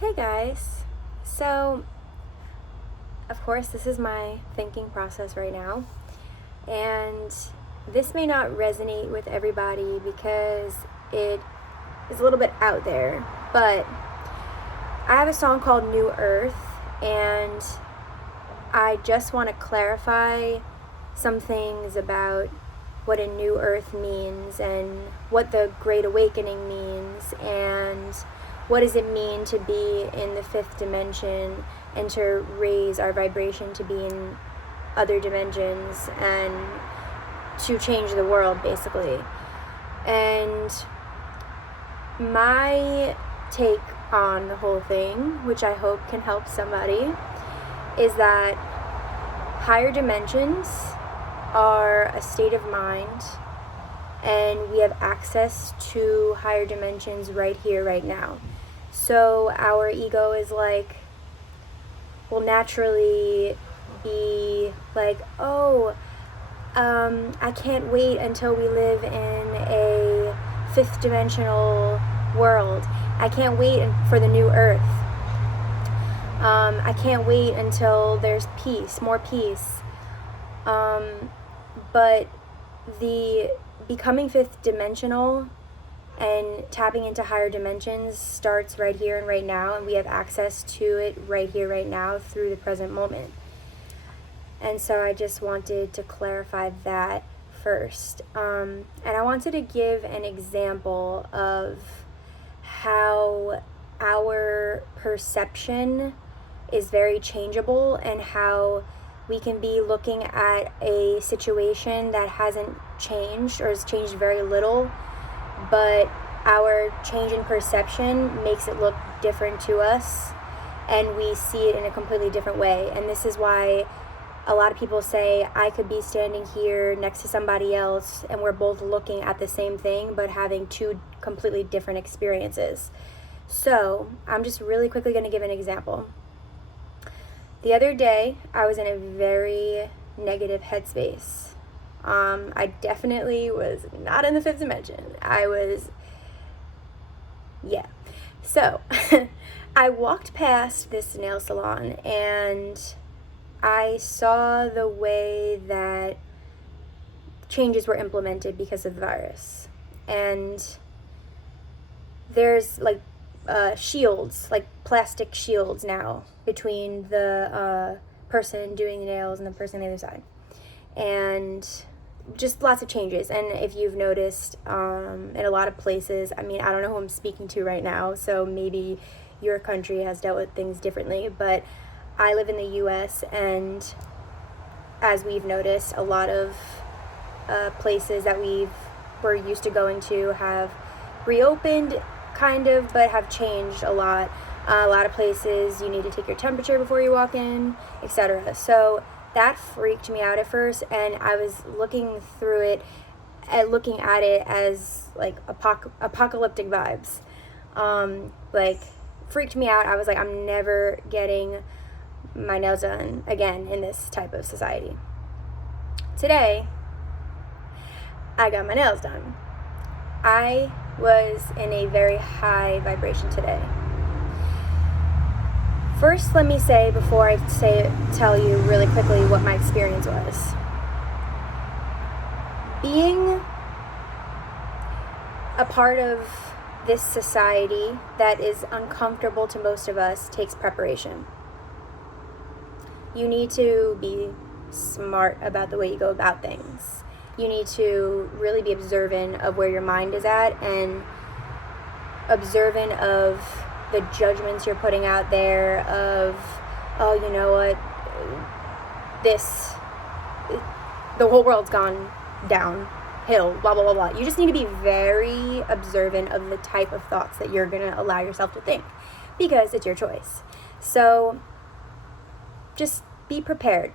Hey guys. So, of course, this is my thinking process right now, and this may not resonate with everybody because it is a little bit out there, but I have a song called New Earth, and I just want to clarify some things about what a new earth means and what the Great Awakening means and what does it mean to be in the fifth dimension and to raise our vibration to be in other dimensions and to change the world, basically. And my take on the whole thing, which I hope can help somebody, is that higher dimensions are a state of mind, and we have access to higher dimensions right here, right now. So our ego is like, will naturally be like, oh, I can't wait until we live in a fifth dimensional world. I can't wait for the new earth. I can't wait until there's peace, more peace. But the becoming fifth dimensional and tapping into higher dimensions starts right here and right now, and we have access to it right here, right now through the present moment. And so I just wanted to clarify that first. And I wanted to give an example of how our perception is very changeable and how we can be looking at a situation that hasn't changed or has changed very little, but our change in perception makes it look different to us and we see it in a completely different way. And this is why a lot of people say, I could be standing here next to somebody else and we're both looking at the same thing but having two completely different experiences. So I'm just really quickly going to give an example. The other day, I was in a very negative headspace. I definitely was not in the fifth dimension. So, I walked past this nail salon and I saw the way that changes were implemented because of the virus. And there's shields, like plastic shields now between the person doing the nails and the person on the other side. And just lots of changes. And if you've noticed, in a lot of places, I don't know who I'm speaking to right now, so maybe your country has dealt with things differently, but I live in the US, and as we've noticed, a lot of places that we're used to going to have reopened kind of, but have changed a lot. A lot of places you need to take your temperature before you walk in, etc. So that freaked me out at first, and I was looking through it and looking at it as like apocalyptic vibes. Freaked me out. I was like, I'm never getting my nails done again in this type of society. Today, I got my nails done. I was in a very high vibration today. First, let me say, before I tell you really quickly what my experience was. Being a part of this society that is uncomfortable to most of us takes preparation. You need to be smart about the way you go about things. You need to really be observant of where your mind is at and observant of the judgments you're putting out there of, oh, you know what, the whole world's gone downhill, blah, blah, blah, blah. You just need to be very observant of the type of thoughts that you're going to allow yourself to think, because it's your choice. So just be prepared.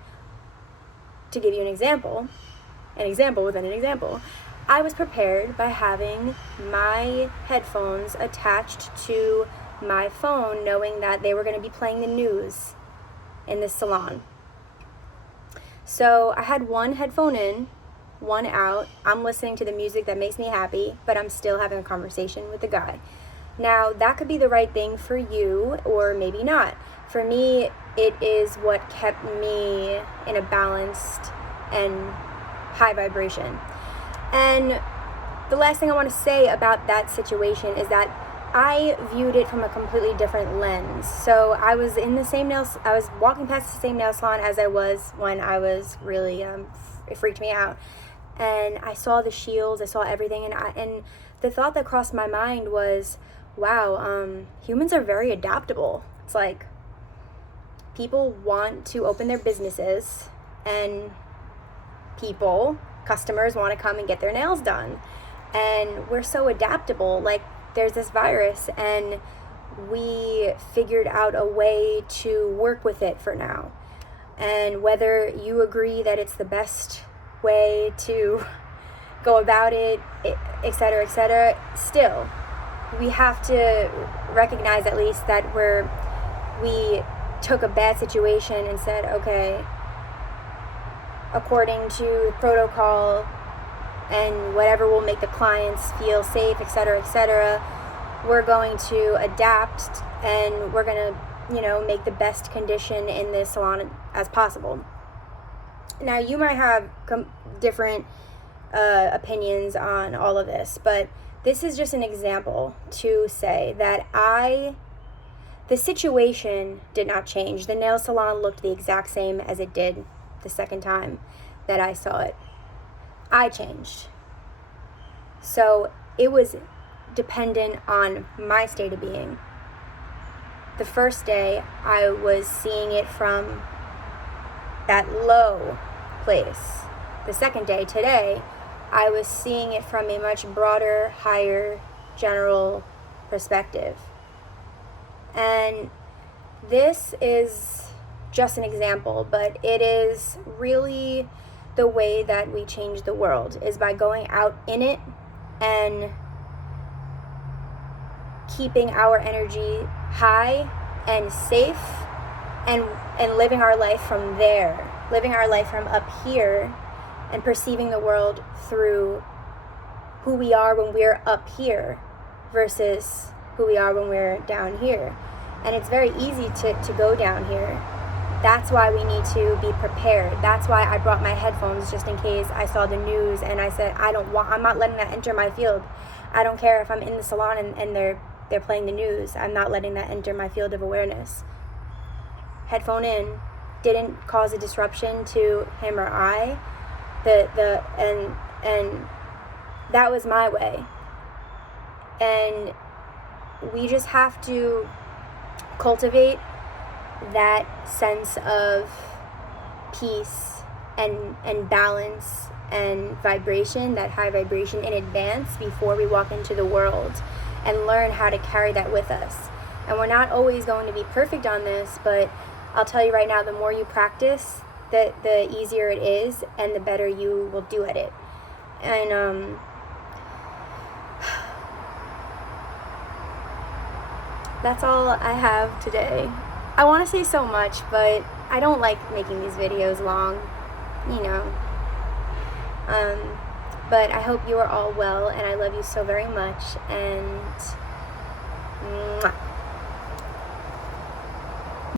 To give you an example within an example, I was prepared by having my headphones attached to my phone, knowing that they were going to be playing the news in this salon. So I had one headphone in, one out. I'm listening to the music that makes me happy, but I'm still having a conversation with the guy. Now, that could be the right thing for you, or maybe not. For me, it is what kept me in a balanced and high vibration. And the last thing I want to say about that situation is that I viewed it from a completely different lens. So I was walking past the same nail salon as I was when I was really, it freaked me out. And I saw the shields, I saw everything, and the thought that crossed my mind was, wow, humans are very adaptable. It's like, people want to open their businesses, and customers want to come and get their nails done. And we're so adaptable. Like, there's this virus, and we figured out a way to work with it for now. And whether you agree that it's the best way to go about it, etc., still, we have to recognize at least that we took a bad situation and said, okay, according to protocol and whatever will make the clients feel safe, etc., we're going to adapt, and we're going to, make the best condition in this salon as possible. Now, you might have different opinions on all of this, but this is just an example to say that the situation did not change. The nail salon looked the exact same as it did the second time that I saw it. I changed. So it was dependent on my state of being. The first day, I was seeing it from that low place. The second day, today, I was seeing it from a much broader, higher, general perspective. And this is just an example, but it is really the way that we change the world, is by going out in it and keeping our energy high and safe, and living our life from there, living our life from up here, and perceiving the world through who we are when we're up here versus who we are when we're down here. And it's very easy to go down here. That's why we need to be prepared. That's why I brought my headphones, just in case I saw the news and I said, I'm not letting that enter my field. I don't care if I'm in the salon and they're playing the news. I'm not letting that enter my field of awareness. Headphone in, didn't cause a disruption to him or I. And that was my way. And we just have to cultivate that sense of peace and balance and vibration, that high vibration, in advance before we walk into the world, and learn how to carry that with us. And we're not always going to be perfect on this, but I'll tell you right now, the more you practice, the easier it is, and the better you will do at it. And that's all I have today. I want to say so much, but I don't like making these videos long, but I hope you are all well, and I love you so very much, and mwah.